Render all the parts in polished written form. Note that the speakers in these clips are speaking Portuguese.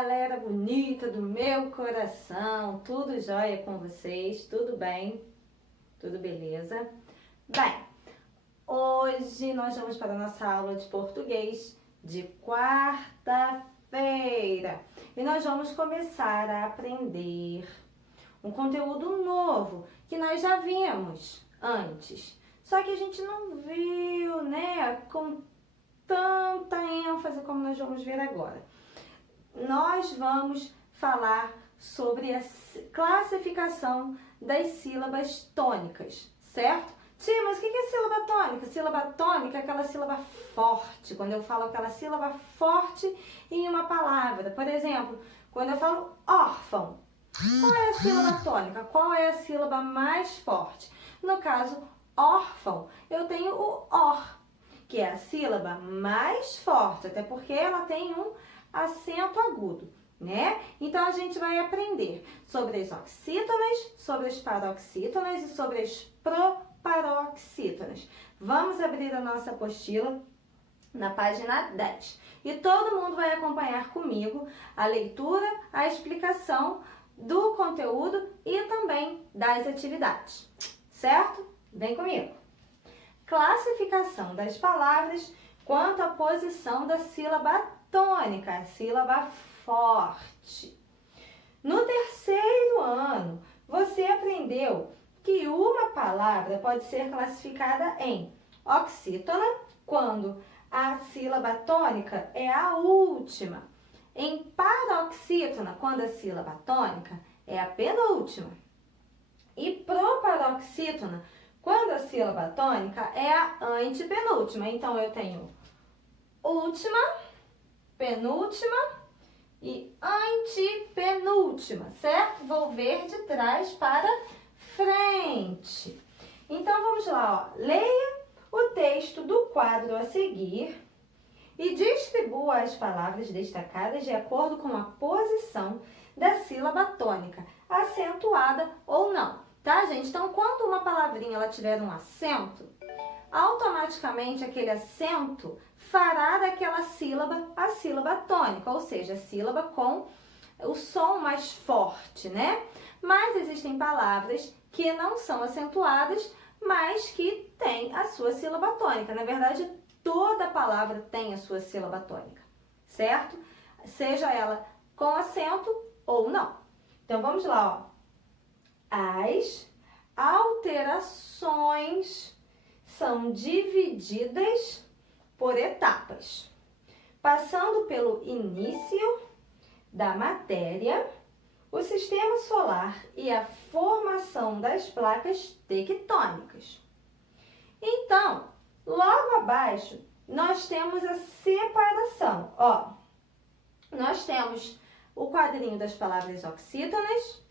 galera bonita do meu coração, tudo jóia com vocês? Tudo bem? Tudo beleza? Bem, hoje nós vamos para a nossa aula de português de quarta-feira e nós vamos começar a aprender um conteúdo novo que nós já vimos antes, só que a gente não viu, né, com tanta ênfase como nós vamos ver agora. Nós vamos falar sobre a classificação das sílabas tônicas, certo? Tia, mas o que é sílaba tônica? Sílaba tônica é aquela sílaba forte, quando eu falo aquela sílaba forte em uma palavra. Por exemplo, quando eu falo órfão, qual é a sílaba tônica? Qual é a sílaba mais forte? No caso, órfão, eu tenho o or, que é a sílaba mais forte, até porque ela tem um acento agudo, né? Então, a gente vai aprender sobre as oxítonas, sobre as paroxítonas e sobre as proparoxítonas. Vamos abrir a nossa apostila na página 10. E todo mundo vai acompanhar comigo a leitura, a explicação do conteúdo e também das atividades, certo? Vem comigo. Classificação das palavras quanto à posição da sílaba tônica, a sílaba forte. No terceiro ano, você aprendeu que uma palavra pode ser classificada em oxítona, quando a sílaba tônica é a última. Em paroxítona, quando a sílaba tônica é a penúltima. E proparoxítona, quando a sílaba tônica é a antepenúltima. Então, eu tenho última, penúltima e antepenúltima, certo? Vou ver de trás para frente. Então, vamos lá, ó. Leia o texto do quadro a seguir e distribua as palavras destacadas de acordo com a posição da sílaba tônica, acentuada ou não, tá, gente? Então, quando uma palavrinha ela tiver um acento, automaticamente aquele acento fará daquela sílaba a sílaba tônica, ou seja, a sílaba com o som mais forte, né? Mas existem palavras que não são acentuadas, mas que têm a sua sílaba tônica. Na verdade, toda palavra tem a sua sílaba tônica, certo? Seja ela com acento ou não. Então, vamos lá, ó. As alterações são divididas por etapas, passando pelo início da matéria, o sistema solar e a formação das placas tectônicas. Então, logo abaixo, nós temos a separação. Ó, nós temos o quadrinho das palavras oxítonas,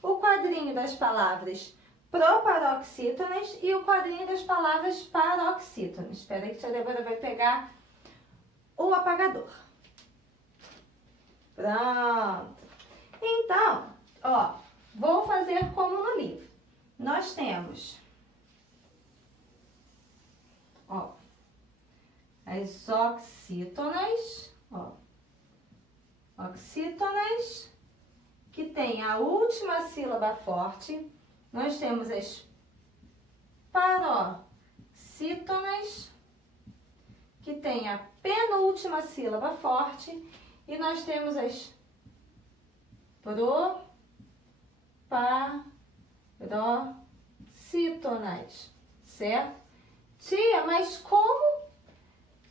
o quadrinho das palavras proparoxítonas e o quadrinho das palavras paroxítonas. Espera aí que a tia Débora vai pegar o apagador. Pronto. Então, ó, vou fazer como no livro. Nós temos, ó, as oxítonas, ó, oxítonas, que tem a última sílaba forte. Nós temos as paroxítonas, que tem a penúltima sílaba forte, e nós temos as proparoxítonas, certo? Tia, mas como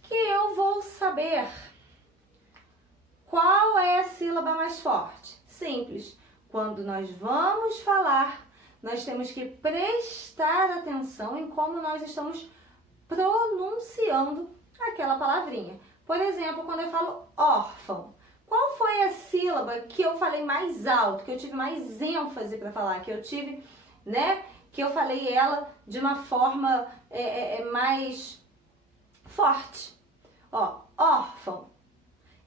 que eu vou saber qual é a sílaba mais forte? Simples. Quando nós vamos falar, nós temos que prestar atenção em como nós estamos pronunciando aquela palavrinha. Por exemplo, quando eu falo órfão, qual foi a sílaba que eu falei mais alto, que eu tive mais ênfase para falar, que eu tive, né, que eu falei ela de uma forma mais forte? Ó, órfão.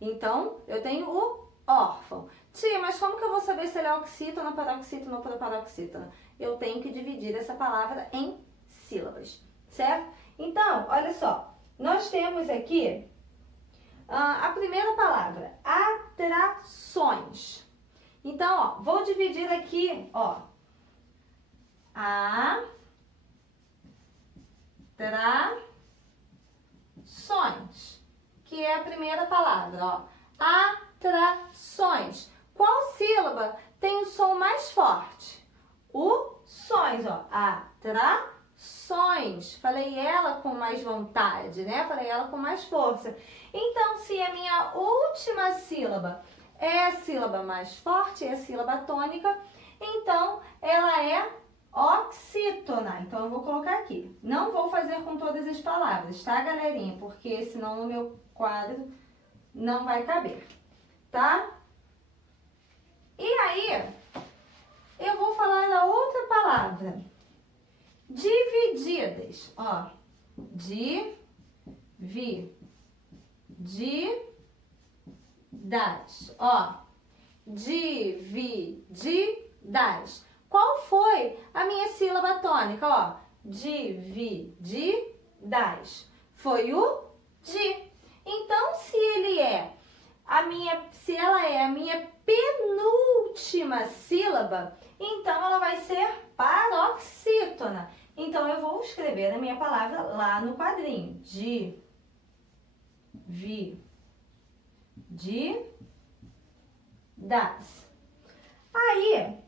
Então, eu tenho o órfão. Tia, mas como que eu vou saber se ele é oxítona, paroxítona ou proparoxítona? Eu tenho que dividir essa palavra em sílabas, certo? Então, olha só, nós temos aqui a primeira palavra, atrações. Então, ó, vou dividir aqui, ó, atrações, que é a primeira palavra, ó, atrações. Qual sílaba tem o som mais forte? O sons, ó, atrações. Falei ela com mais vontade, né? Falei ela com mais força. Então, se a minha última sílaba é a sílaba mais forte, é a sílaba tônica, então ela é oxítona. Então, eu vou colocar aqui. Não vou fazer com todas as palavras, tá, galerinha? Porque senão no meu quadro não vai caber, tá? E aí, eu vou falar a outra palavra. Divididas. Ó, divididas. Ó, divididas. Qual foi a minha sílaba tônica? Ó, divididas. Foi o di. Então, se ela é a minha penúltima sílaba, então ela vai ser paroxítona. Então, eu vou escrever a minha palavra lá no quadrinho. Divididas. Aí,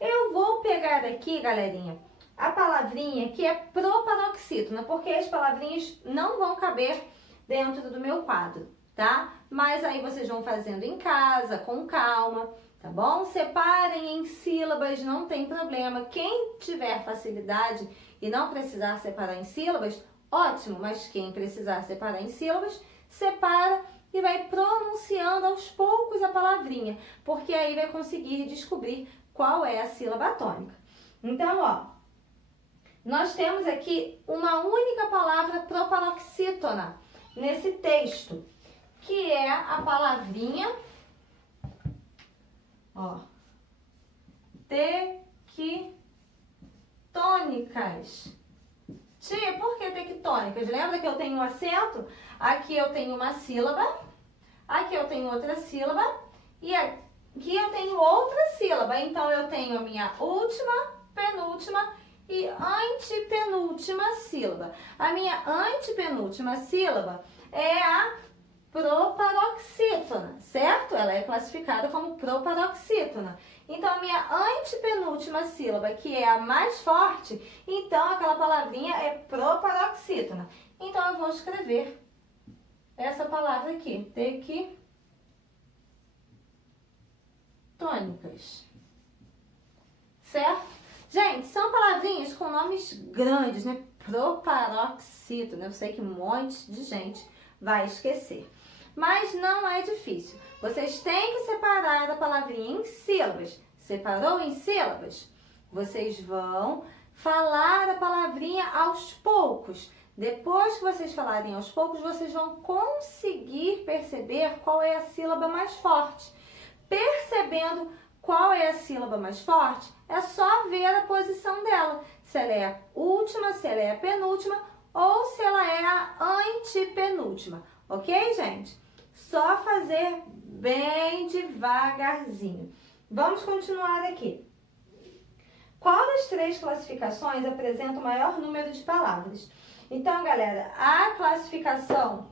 eu vou pegar aqui, galerinha, a palavrinha que é proparoxítona, porque as palavrinhas não vão caber dentro do meu quadro, tá? Mas aí vocês vão fazendo em casa, com calma, tá bom? Separem em sílabas, não tem problema. Quem tiver facilidade e não precisar separar em sílabas, ótimo, mas quem precisar separar em sílabas, separa e vai pronunciando aos poucos a palavrinha, porque aí vai conseguir descobrir qual é a sílaba tônica. Então, ó, nós temos aqui uma única palavra proparoxítona nesse texto, que é a palavrinha, ó, tectônicas. Tia, por que tectônicas? Lembra que eu tenho um acento? Aqui eu tenho uma sílaba, aqui eu tenho outra sílaba e aqui eu tenho outra sílaba. Então, eu tenho a minha última, penúltima e antepenúltima sílaba. A minha antepenúltima sílaba é a proparoxítona, certo? Ela é classificada como proparoxítona. Então, a minha antepenúltima sílaba, que é a mais forte, então aquela palavrinha é proparoxítona. Então, eu vou escrever essa palavra aqui, tectônicas, certo? Gente, são palavrinhas com nomes grandes, né? Proparoxítona, eu sei que um monte de gente vai esquecer. Mas não é difícil. Vocês têm que separar a palavrinha em sílabas. Separou em sílabas? Vocês vão falar a palavrinha aos poucos. Depois que vocês falarem aos poucos, vocês vão conseguir perceber qual é a sílaba mais forte. Percebendo qual é a sílaba mais forte, é só ver a posição dela. Se ela é a última, se ela é a penúltima ou se ela é a antepenúltima. Ok, gente? Só fazer bem devagarzinho. Vamos continuar aqui. Qual das três classificações apresenta o maior número de palavras? Então, galera, a classificação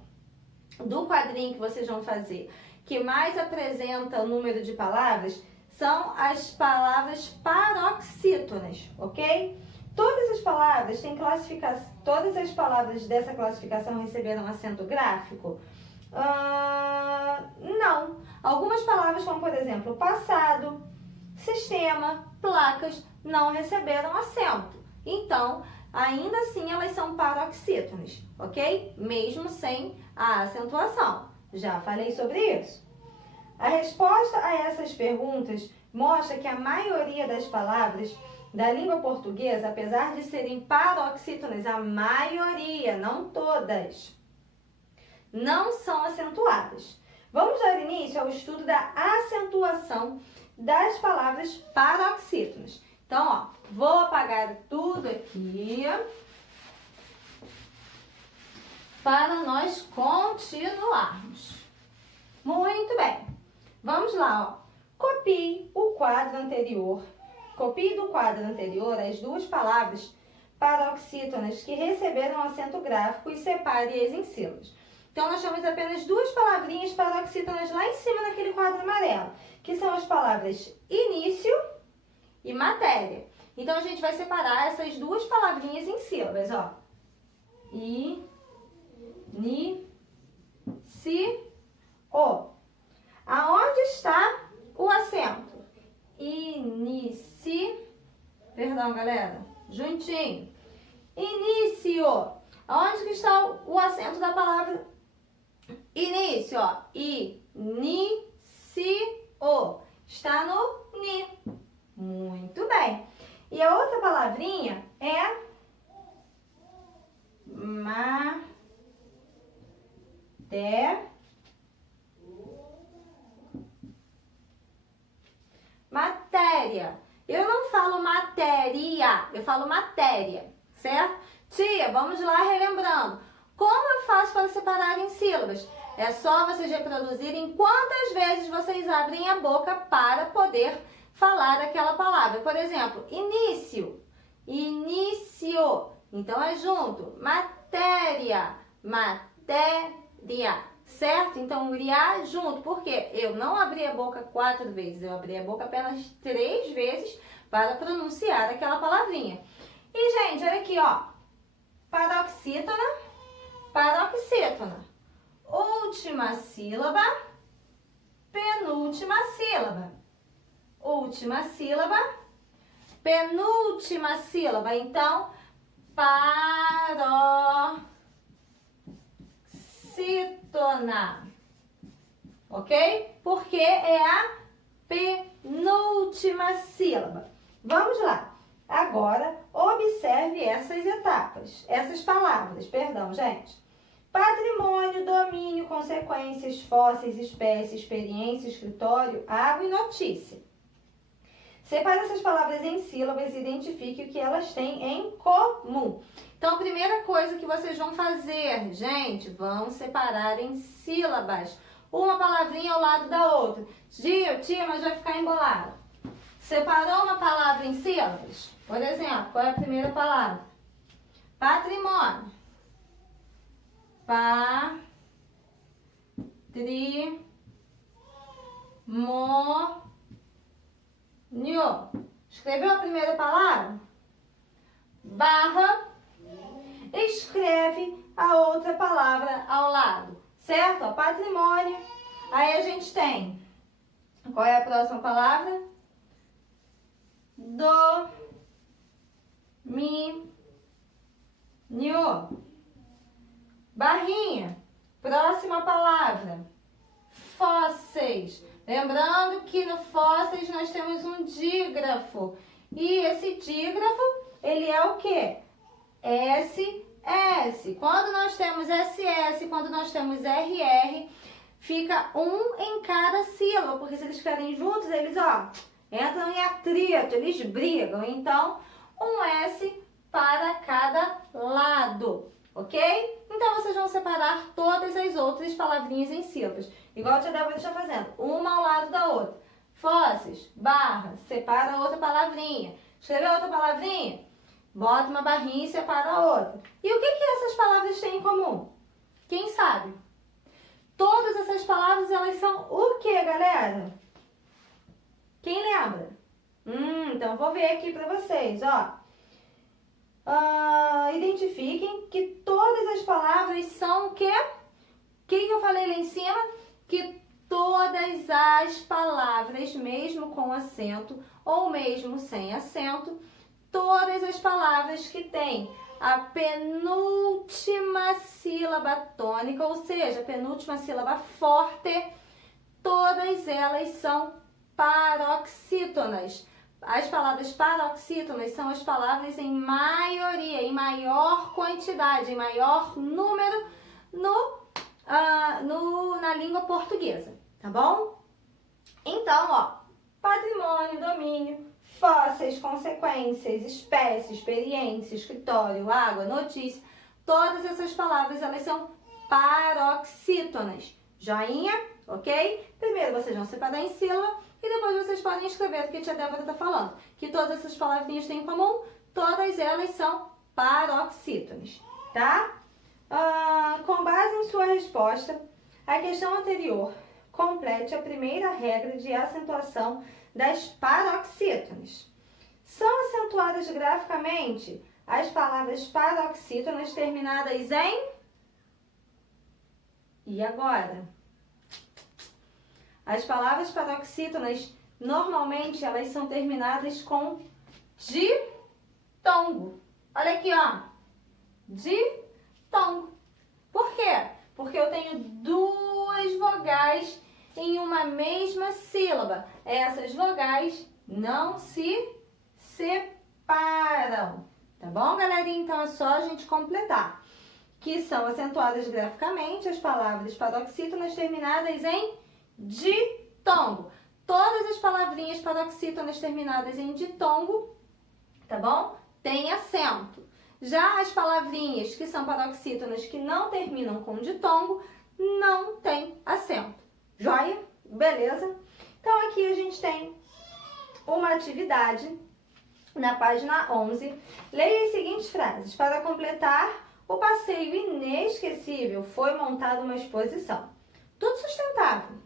do quadrinho que vocês vão fazer, que mais apresenta o número de palavras, são as palavras paroxítonas, ok? Todas as palavras têm classificação. Todas as palavras dessa classificação receberam acento gráfico? Não. Algumas palavras, como por exemplo, passado, sistema, placas, não receberam acento. Então, ainda assim, elas são paroxítonas, ok? Mesmo sem a acentuação. Já falei sobre isso. A resposta a essas perguntas mostra que a maioria das palavras da língua portuguesa, apesar de serem paroxítonas, a maioria, não todas, não são acentuadas. Vamos dar início ao estudo da acentuação das palavras paroxítonas. Então, ó, vou apagar tudo aqui para nós continuarmos. Muito bem. Vamos vamos lá, ó. Copie o quadro anterior. Copie do quadro anterior as duas palavras paroxítonas que receberam acento gráfico e separe-as em sílabas. Então, nós temos apenas duas palavrinhas paroxítonas lá em cima naquele quadro amarelo, que são as palavras início e matéria. Então, a gente vai separar essas duas palavrinhas em sílabas, ó. I-ni-ci-o. Aonde está o acento? Perdão, galera. Juntinho. Início. Aonde que está o acento da palavra início? Ó. I-ni-ci-o. Está no ni. Muito bem. E a outra palavrinha é matéria. Eu não falo matéria, eu falo matéria, certo? Tia, vamos lá relembrando. Como eu faço para separar em sílabas? É só vocês reproduzirem quantas vezes vocês abrem a boca para poder falar aquela palavra. Por exemplo, início, início. Então é junto. Matéria, matéria. Certo? Então, o iá junto. Por quê? Eu não abri a boca 4 vezes. Eu abri a boca apenas 3 vezes para pronunciar aquela palavrinha. E, gente, olha aqui, ó. Paroxítona, paroxítona. Última sílaba, penúltima sílaba. Última sílaba, penúltima sílaba. Então, paroxítona. Ok? Porque é a penúltima sílaba. Vamos lá. Agora, observe essas etapas, essas palavras, perdão, gente. Patrimônio, domínio, consequências, fósseis, espécie, experiência, escritório, água e notícia. Separe essas palavras em sílabas e identifique o que elas têm em comum. Então, a primeira coisa que vocês vão fazer, gente, vão separar em sílabas. Uma palavrinha ao lado da outra. Tia, mas vai ficar embolado. Separou uma palavra em sílabas? Por exemplo, qual é a primeira palavra? Patrimônio. Patrimônio. Escreveu a primeira palavra? Barra. Escreve a outra palavra ao lado. Certo? Ó, patrimônio. Aí a gente tem. Qual é a próxima palavra? Domínio. Barrinha. Próxima palavra. Fósseis. Lembrando que no fósseis nós temos um dígrafo. E esse dígrafo, ele é o quê? SS. Quando nós temos SS, quando nós temos RR, fica um em cada sílaba. Porque se eles ficarem juntos, eles, ó, entram em atrito, eles brigam. Então, um S para cada lado. Ok? Então, vocês vão separar todas as outras palavrinhas em sílabas. Igual a tia Débora está fazendo. Uma ao lado da outra. Fósseis, barra, separa a outra palavrinha. Escreveu outra palavrinha? Bota uma barrinha e separa a outra. E o que essas palavras têm em comum? Quem sabe? Todas essas palavras, elas são o que, galera? Quem lembra? Então, eu vou ver aqui para vocês, ó. Identifiquem que todas as palavras são o quê? O que eu falei lá em cima? Que todas as palavras, mesmo com acento ou mesmo sem acento, todas as palavras que têm a penúltima sílaba tônica, ou seja, a penúltima sílaba forte, todas elas são paroxítonas. As palavras paroxítonas são as palavras em maioria, em maior quantidade, em maior número na língua portuguesa, tá bom? Então, ó, patrimônio, domínio, fósseis, consequências, espécie, experiência, escritório, água, notícia, todas essas palavras, elas são paroxítonas. Joinha? ok? Primeiro vocês vão separar em sílaba e depois vocês podem escrever o que a tia Débora está falando. Que todas essas palavrinhas têm em comum, todas elas são paroxítones, tá? Com base em sua resposta, a questão anterior, complete a primeira regra de acentuação das paroxítones. São acentuadas graficamente as palavras paroxítonas terminadas em... E agora? As palavras paroxítonas, normalmente, elas são terminadas com ditongo. Olha aqui, ó. Ditongo. Por quê? Porque eu tenho duas vogais em uma mesma sílaba. Essas vogais não se separam. Tá bom, galerinha? Então, é só a gente completar. Que são acentuadas graficamente as palavras paroxítonas terminadas em ditongo. Todas as palavrinhas paroxítonas terminadas em ditongo, tá bom? Tem acento. Já as palavrinhas que são paroxítonas que não terminam com ditongo, não tem acento. Joia? Beleza? Então, aqui a gente tem uma atividade na página 11. Leia as seguintes frases. Para completar o passeio inesquecível, foi montada uma exposição. Tudo sustentável.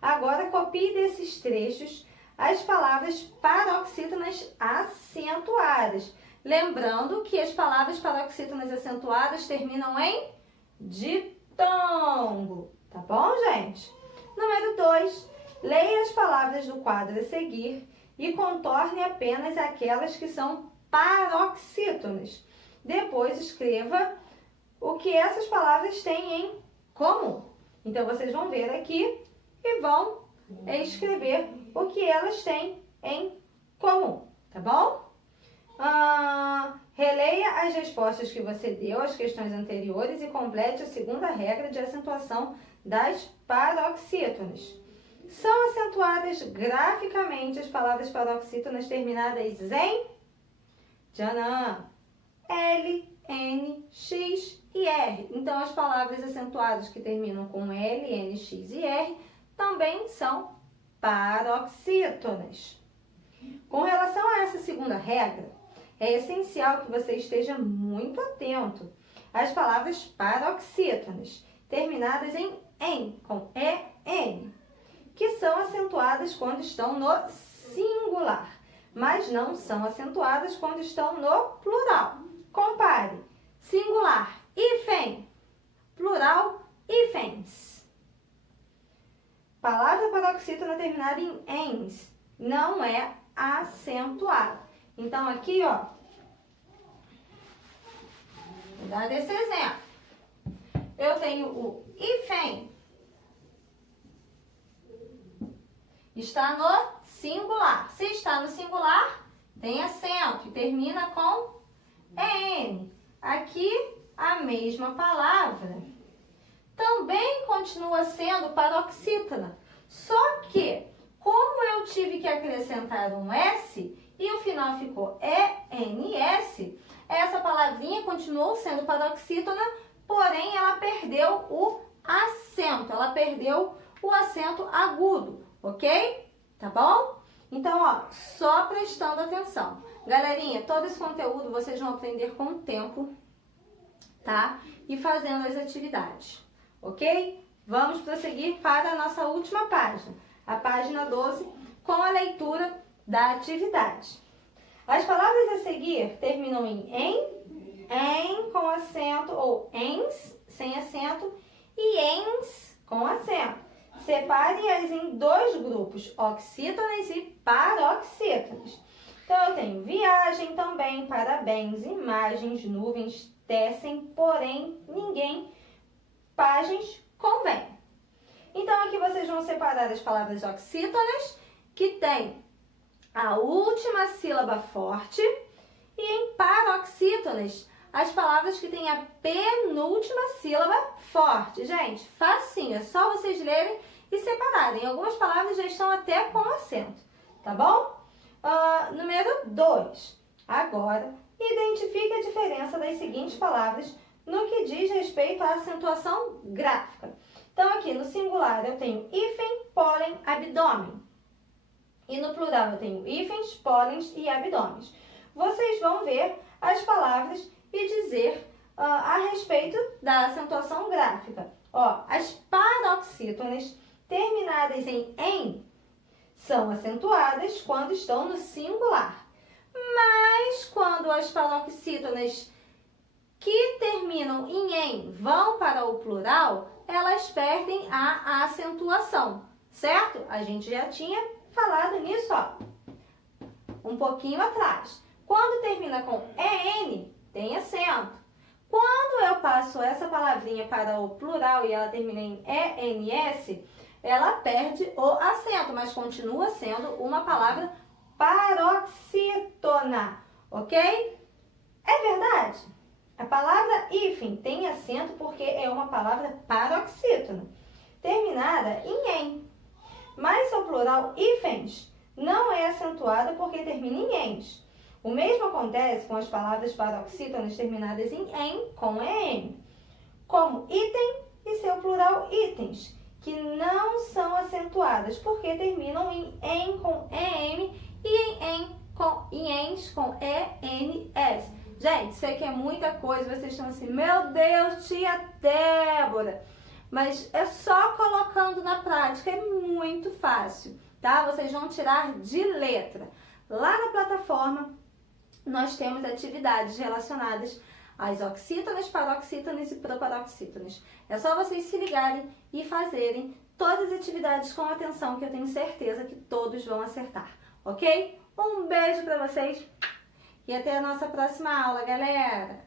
Agora, copie desses trechos as palavras paroxítonas acentuadas. Lembrando que as palavras paroxítonas acentuadas terminam em ditongo. Tá bom, gente? Número 2. Leia as palavras do quadro a seguir e contorne apenas aquelas que são paroxítonas. Depois, escreva o que essas palavras têm em comum. Então, vocês vão ver aqui e vão escrever o que elas têm em comum, tá bom? Releia as respostas que você deu às questões anteriores e complete a segunda regra de acentuação das paroxítonas. São acentuadas graficamente as palavras paroxítonas terminadas em tchanã, L, N, X e R. Então, as palavras acentuadas que terminam com L, N, X e R também são paroxítonas. Com relação a essa segunda regra, é essencial que você esteja muito atento às palavras paroxítonas, terminadas em EN, com EN, que são acentuadas quando estão no singular, mas não são acentuadas quando estão no plural. Compare, singular, hífen, plural, hífens. Palavra paroxítona terminada em ens não é acentuada. Então, aqui, ó, vou dar desse exemplo. Eu tenho o hífen. Está no singular. Se está no singular, tem acento e termina com EN. Aqui, a mesma palavra também continua sendo paroxítona. Só que, como eu tive que acrescentar um S e o final ficou ENS, essa palavrinha continuou sendo paroxítona, porém ela perdeu o acento. Ela perdeu o acento agudo, ok? Tá bom? Então, ó, só prestando atenção. Galerinha, todo esse conteúdo vocês vão aprender com o tempo, tá? E fazendo as atividades, ok? Vamos prosseguir para a nossa última página, a página 12, com a leitura da atividade. As palavras a seguir terminam em com acento, ou ens, sem acento, e ens, com acento. Separe-as em dois grupos, oxítonas e paroxítonas. Então, eu tenho viagem também, parabéns, imagens, nuvens, tecem, porém, ninguém, páginas, convém. Então, aqui vocês vão separar as palavras oxítonas, que tem a última sílaba forte, e em paroxítonas, as palavras que têm a penúltima sílaba forte. Gente, facinho, é só vocês lerem e separarem. Algumas palavras já estão até com acento, tá bom? Número 2. Agora, identifique a diferença das seguintes palavras no que diz respeito à acentuação gráfica. Então, aqui no singular eu tenho hífen, pólen, abdômen. E no plural eu tenho hífens, pólens e abdômenes. Vocês vão ver as palavras e dizer a respeito da acentuação gráfica. Ó, as paroxítones terminadas em "em" são acentuadas quando estão no singular. Mas quando as paroxítones que terminam em "em" vão para o plural, elas perdem a acentuação, certo? A gente já tinha falado nisso, ó, um pouquinho atrás. Quando termina com "en", tem acento. Quando eu passo essa palavrinha para o plural e ela termina em "ens", ela perde o acento, mas continua sendo uma palavra paroxítona, ok? É verdade? A palavra hífen tem acento porque é uma palavra paroxítona, terminada em "em". Mas o plural hífens não é acentuada porque termina em "ens". O mesmo acontece com as palavras paroxítonas terminadas em "em" com "em", como item e seu plural itens, que não são acentuadas porque terminam em "em" com "em" e em "ens" com "ens". Gente, sei que é muita coisa, vocês estão assim, meu Deus, tia Débora, mas é só colocando na prática, é muito fácil, tá? Vocês vão tirar de letra. Lá na plataforma, nós temos atividades relacionadas às oxítonas, paroxítonas e proparoxítonas. É só vocês se ligarem e fazerem todas as atividades com atenção, que eu tenho certeza que todos vão acertar, ok? Um beijo para vocês e até a nossa próxima aula, galera!